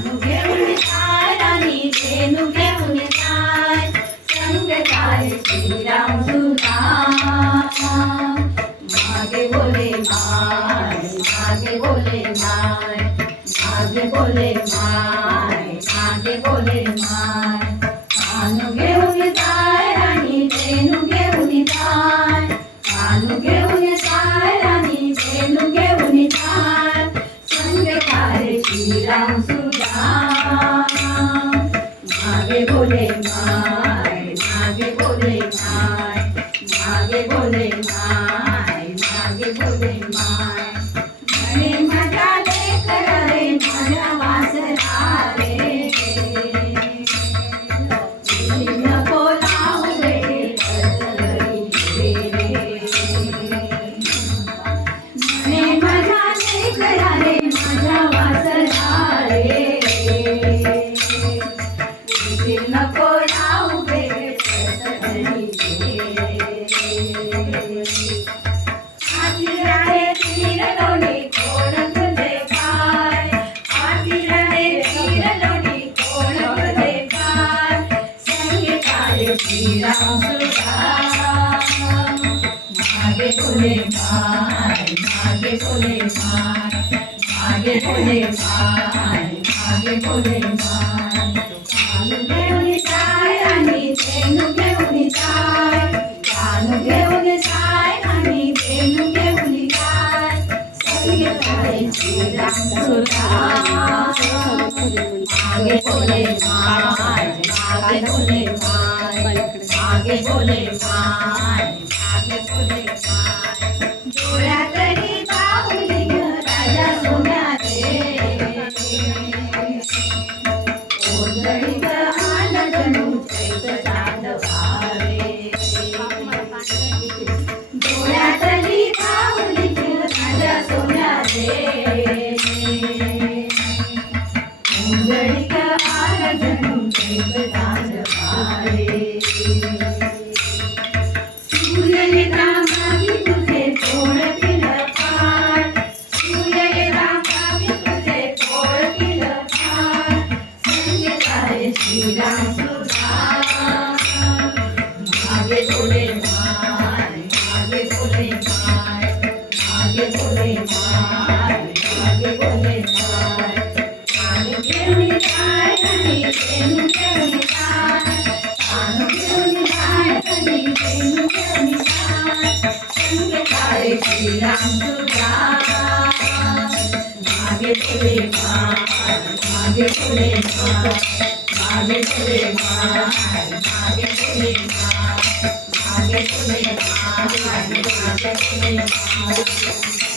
कानू घेऊन जाय राणी धेनू घेऊन जाय संग जाय श्रीराम सुदाम मागे बोले माय मागे बोले माय मागे बोले माय मागे बोले माय कानू घेऊन जाय राणी धेनू घेऊन जाय कानू घेऊन जाय राणी धेनू घेऊन जाय संग जाय श्रीराम सुदाम मागे बोले माय मागे बोले माय मागे बोले माय मागे बोले माय म्हणे माझ्या लेकरा रे माझ्या वासरा रे नको लावू रे पदरी रे म्हणे माझ्या लेकरा रे माझ्या वासरा रे नको लावू रे पदरी श्रीराम सुदाम मागे बोले माय मागे बोले माय मागे बोले माय मागे बोले माय कानू घेऊन जाय राणी धेनू घेऊन जाय कानू घेऊन जाय राणी धेनू घेऊन जाय संग जाय श्रीराम सुदाम मागे बोले माय मागे बोले माय मागे बोले माय मागे बोले माय डोळ्यातली बाहुली राजा सोन्या रे ओंजळीत आलं जणू चैत चांदवा रे डोळ्यातली बाहुली राजा सोन्या रे ओंजळीत आलं जणू चैत चांदवा रे श्रीराम सुदाम मागे बोले माय मागे बोले माय मागे बोले माय मागे बोले माय कानू घेऊन जाय राणी धेनू घेऊन जाय कानू घेऊन जाय राणी धेनू घेऊन जाय संग जाय श्रीराम सुदाम मागे बोले माय मागे बोले माय मागे बोले माय मागे बोले माय मागे बोले माय मागे बोले माय